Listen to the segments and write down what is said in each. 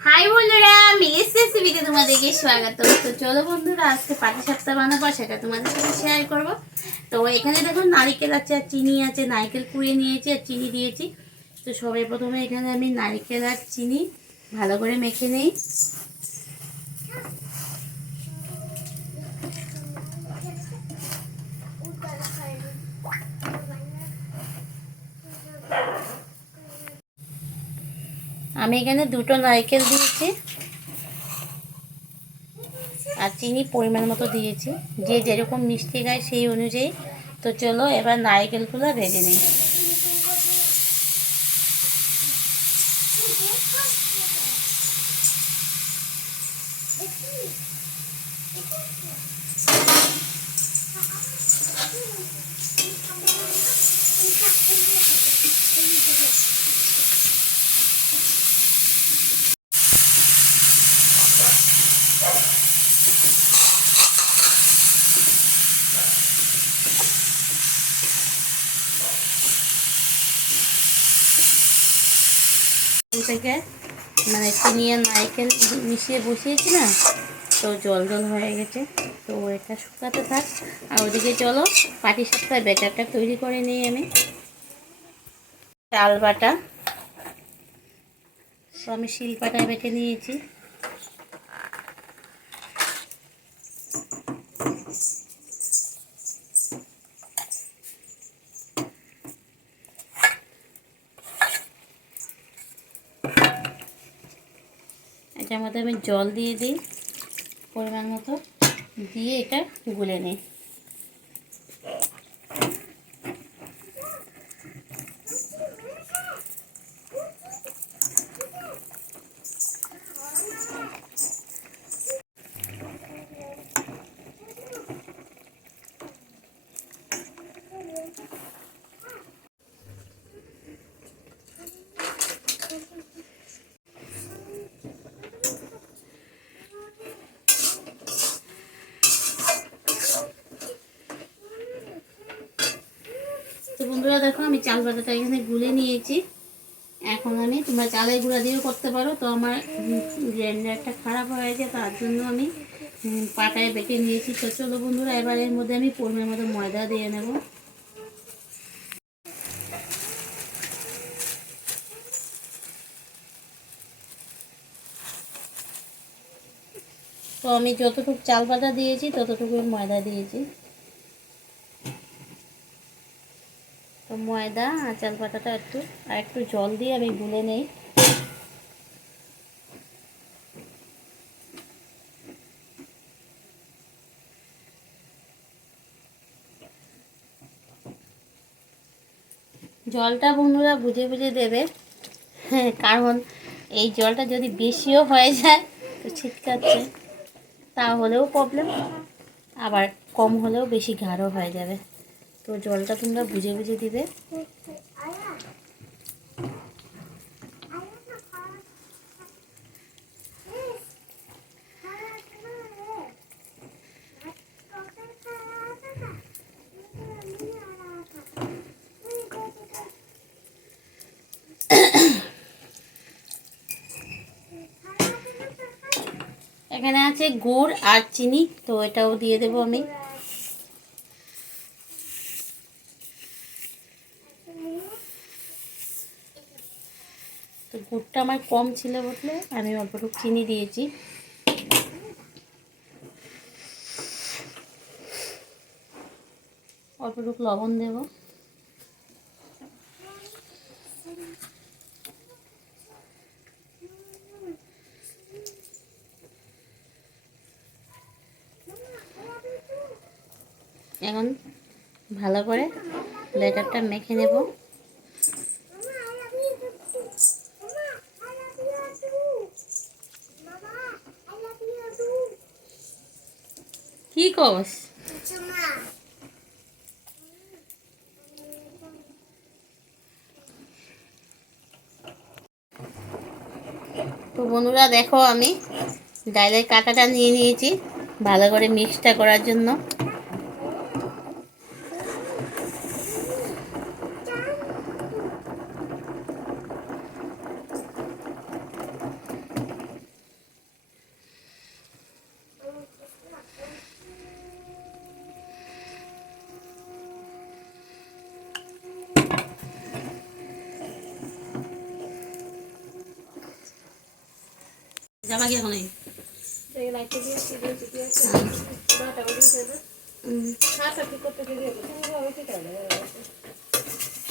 High বন্ধুরা, আমি এসএসসিবিতে তোমাদেরকে স্বাগত। তো চলো বন্ধুরা, আজকে পাটিসাপটা বানাবো, সেটা তোমাদের সাথে শেয়ার করব। তো এখানে দেখো নারকেল আছে আর চিনি আছে, নারকেল কুড়িয়ে নিয়েছি আর চিনি দিয়েছি। তো সবাই প্রথমে এখানে আমি নারকেল আর চিনি ভালো করে মেখে নিই। আমি এখানে দুটো নারকেল দিয়েছি আর চিনি পরিমাণ মতো দিয়েছি, যে যেরকম মিষ্টি খায় সেই অনুযায়ী। তো চলো এবার নারকেলগুলো ভেজে নিই। থেকে মানে চিনি আর নারকেল মিশিয়ে বসিয়েছি না, তো জল জল হয়ে গেছে। তো এটা শুকাতে থাক, আর ওদিকে চলো পাটিসাপটার ব্যাটারটা তৈরি করে নিই। আমি চাল বাটা, তো আমি শিলপাটায় বেটে নিয়েছি। এটার মধ্যে আমি জল দিয়ে দিই পরিমাণ মতো, দিয়ে এটা গুলে নিই। তো বন্ধুরা দেখো, আমি চাল বাটাটা এখানে গুলে নিয়েছি। এখন আমি, তোমরা চালের গুঁড়া দিয়েও করতে পারো। তো আমার গ্রাইন্ডারটা খারাপ হয়ে গেছে, তার জন্য আমি পাটায় বেটে নিয়েছি। তো চলো বন্ধুরা, এবার এর মধ্যে আমি পরিমাণ মতো ময়দা দিয়ে নেব। তো আমি যতটুকু চাল বাটা দিয়েছি ততটুকু ময়দা দিয়েছি। তো ময়দা আর চাল বাটাটা একটু জল দিয়ে আমি গুলে নেই। জলটা বন্ধুরা বুঝে বুঝে দেবে, হ্যাঁ, কারণ এই জলটা যদি বেশিও হয়ে যায় তো ছিটকাচ্ছে, তাহলেও প্রবলেম, আবার কম হলেও বেশি গাঢ় হয়ে যাবে। তো জলটা তোমরা বুঝে বুঝে দিবে। এখানে আছে গুড় আর চিনি, তো এটাও দিয়ে দেবো আমি। তো গুড়টা আমার কম ছিল বলে আমি অল্পটুকু চিনি দিয়েছি। অল্পটুকু লবণ দেব। এখন ভালো করে ব্যাটারটা মেখে নেব। কি কস? তো বন্ধুরা দেখো, আমি ডালের কাঁটাটা নিয়ে নিয়েছি ভালো করে মিক্সটা করার জন্য। যাবা কি এখন?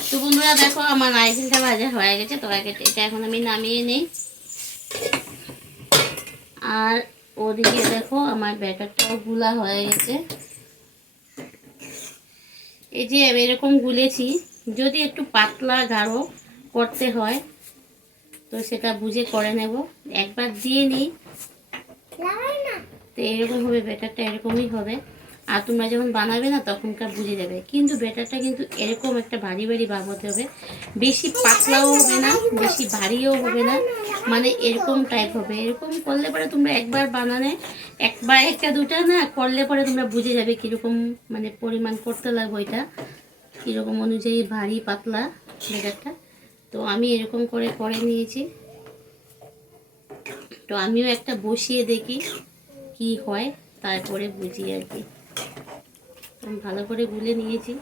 তো বন্ধুরা দেখো আমার নারকেলটা ভাজা হয়ে গেছে, তো এটা এখন আমি নামিয়ে নিই। আর ওদিকে দেখো আমার ব্যাটারটাও গুলা হয়ে গেছে। এই যে আমি এরকম গুলেছি, যদি একটু পাতলা গাঢ় করতে হয় তো সেটা বুঝে করে নেব। একবার দিয়ে নিই তো এরকম হবে, ব্যাটারটা এরকমই হবে। আর তোমরা যখন বানাবে না তখনকার বুঝে যাবে। কিন্তু ব্যাটারটা কিন্তু এরকম একটা ভারী ভারী ভাব হতে হবে, বেশি পাতলাও হবে না বেশি ভারীও হবে না, মানে এরকম টাইপ হবে। এরকম করলে পরে তোমরা একবার বানানে, একবার একটা দুটা না করলে পরে তোমরা বুঝে যাবে কীরকম মানে পরিমাণ করতে লাগবে, ওইটা কীরকম অনুযায়ী ভারী পাতলা ব্যাটারটা। তো আমি এরকম করে করে নিয়েছি। তো আমিও একটা বসিয়ে দেখি কি হয়, তারপরে বুঝি আর কি। ভালো করে গুলে নিয়েছি।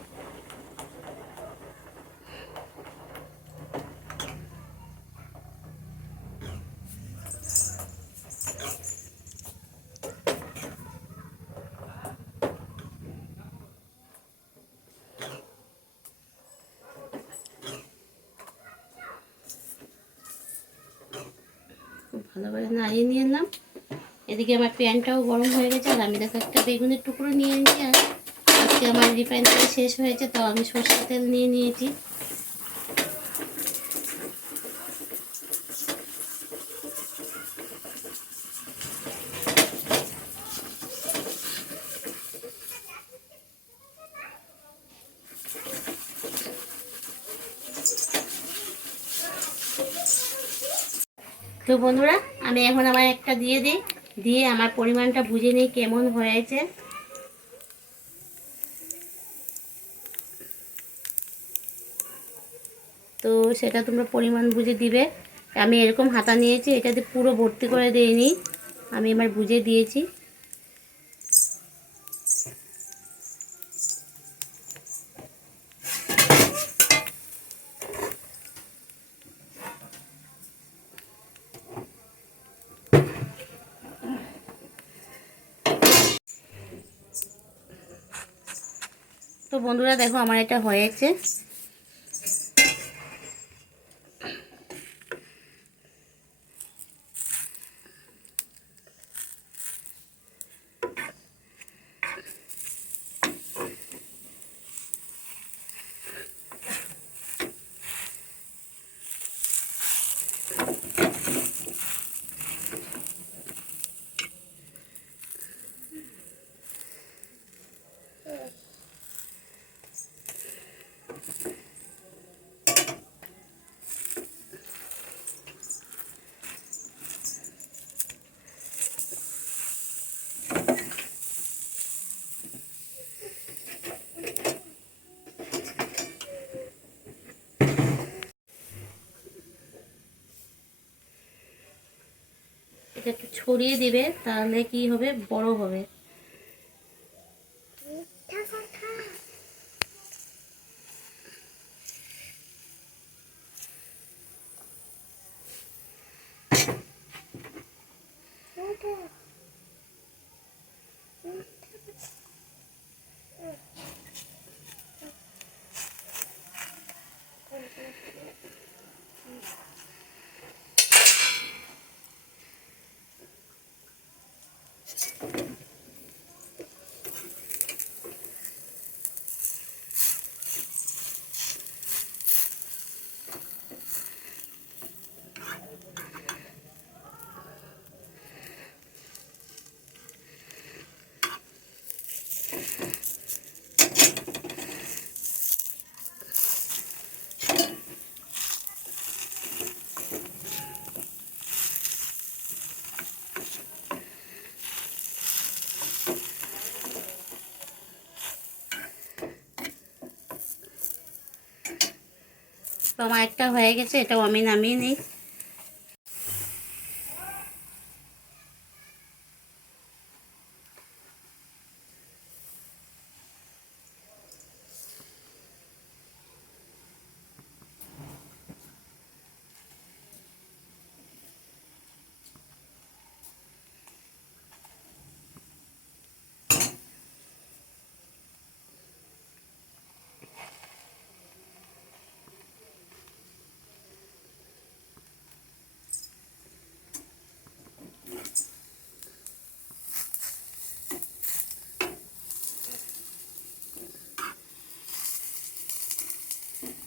খুব ভালো করে নাড়িয়ে নিয়ে এলাম। এদিকে আমার প্যানটাও গরম হয়ে গেছে, আর আমি দেখো একটা বেগুনের টুকরো নিয়ে নিয়েছি। আর আজকে আমার রিফাইন তেল শেষ হয়েছে, তো আমি সরষের তেল নিয়ে নিয়েছি। তো বন্ধুরা আমি এখন আমার একটা দিয়ে দিই, দিয়ে আমার পরিমাণটা বুঝে নিই কেমন হয়েছে। তো সেটা তোমরা পরিমাণ বুঝে দিবে। আমি এরকম হাতা নিয়েছি, এটাতে পুরো ভর্তি করে দিইনি, আমি এবার বুঝে দিয়েছি। তো বন্ধুরা দেখো আমার এটা হয়েছে। এটা একটু ছড়িয়ে দিবে, তাহলে কি হবে, বড় হবে। তো আমার একটা হয়ে গেছে, এটাও আমি নামিয়ে নিই।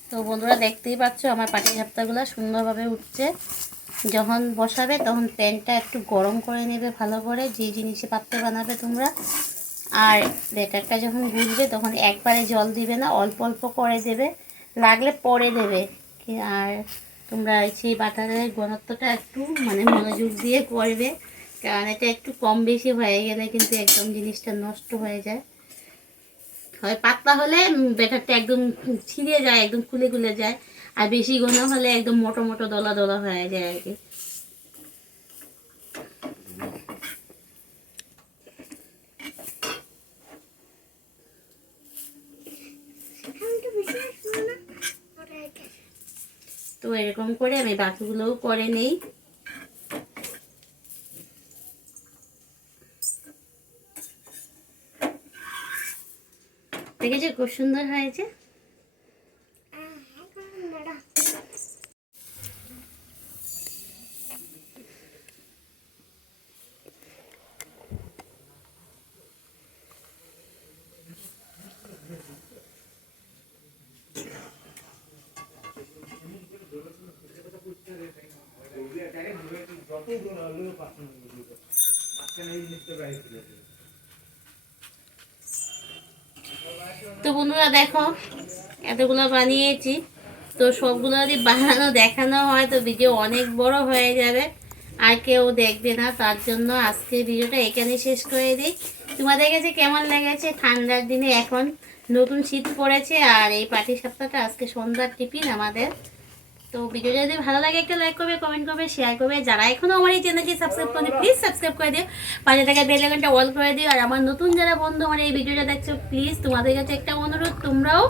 তো বন্ধুরা দেখতেই পাচ্ছ আমার পাটিসাপটাগুলো সুন্দরভাবে উঠছে। যখন বসাবে তখন প্যানটা একটু গরম করে নেবে ভালো করে, যে জিনিসে পাত্রে বানাবে তোমরা। আর ব্যাটারটা যখন গুলবে তখন একবারে জল দিবে না, অল্প অল্প করে দেবে, লাগলে পরে দেবে। আর তোমরা সেই বাটারের ঘনত্বটা একটু মানে মনোযোগ দিয়ে করবে, কারণ এটা একটু কম বেশি হয়ে গেলে কিন্তু একদম জিনিসটা নষ্ট হয়ে যায়। হয় পাতলা হলে ব্যাটারটা একদম ছিঁড়ে যায়, একদম খুলে খুলে যায়, আর বেশি ঘন হলে একদম মোটো মোটো দলা দলা হয়ে যায় আর কি। তো এরকম করে আমি বাকিগুলোও করে নেই। দেখেছো খুব সুন্দর হয়েছে। তো বন্ধুরা দেখো এতগুলো বানিয়েছি, তো সবগুলো যদি বানানো দেখানো হয় তো ভিডিও অনেক বড় হয়ে যাবে আর কেউ দেখবে না। তার জন্য আজকে ভিডিওটা এখানে শেষ করে দিই। তোমাদের কাছে কেমন লেগেছে? ঠান্ডার দিনে এখন নতুন শীত পড়েছে আর এই পাটিসাপটাটা আজকে সন্ধ্যার টিফিন আমাদের। তো ভিডিওটা যদি ভালো লাগে একটা লাইক করবে, কমেন্ট করবে, শেয়ার করবে। যারা এখনো আমার এই চ্যানেলটি সাবস্ক্রাইব করেনি প্লিজ সাবস্ক্রাইব করে দিও, পাশে থাকা বেল আইকনটা অল করে দিও। আর আমার নতুন যারা বন্ধু আমার এই ভিডিওটা দেখছো প্লিজ তোমাদের কাছে একটা অনুরোধ, তোমরাও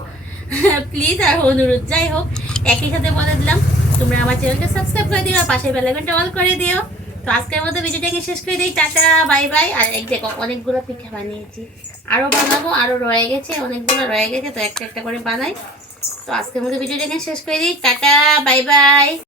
প্লিজ আর অনুরোধ যাই হোক একই সাথে বলে দিলাম, তোমরা আমার চ্যানেলটা সাবস্ক্রাইব করে দিও আর পাশে বেল আইকনটা অল করে দিও। তো আজকের মতো ভিডিওটাকে শেষ করে দিই, টাটা বাই বাই। আর এই দেখো অনেকগুলো পিঠা বানিয়েছি, আরও বানাবো, আরও রয়ে গেছে, অনেকগুলো রয়ে গেছে, তো একটা একটা করে বানাই। তো আজকের মতো ভিডিওটাকে শেষ করে দিই, টাটা বাই বাই।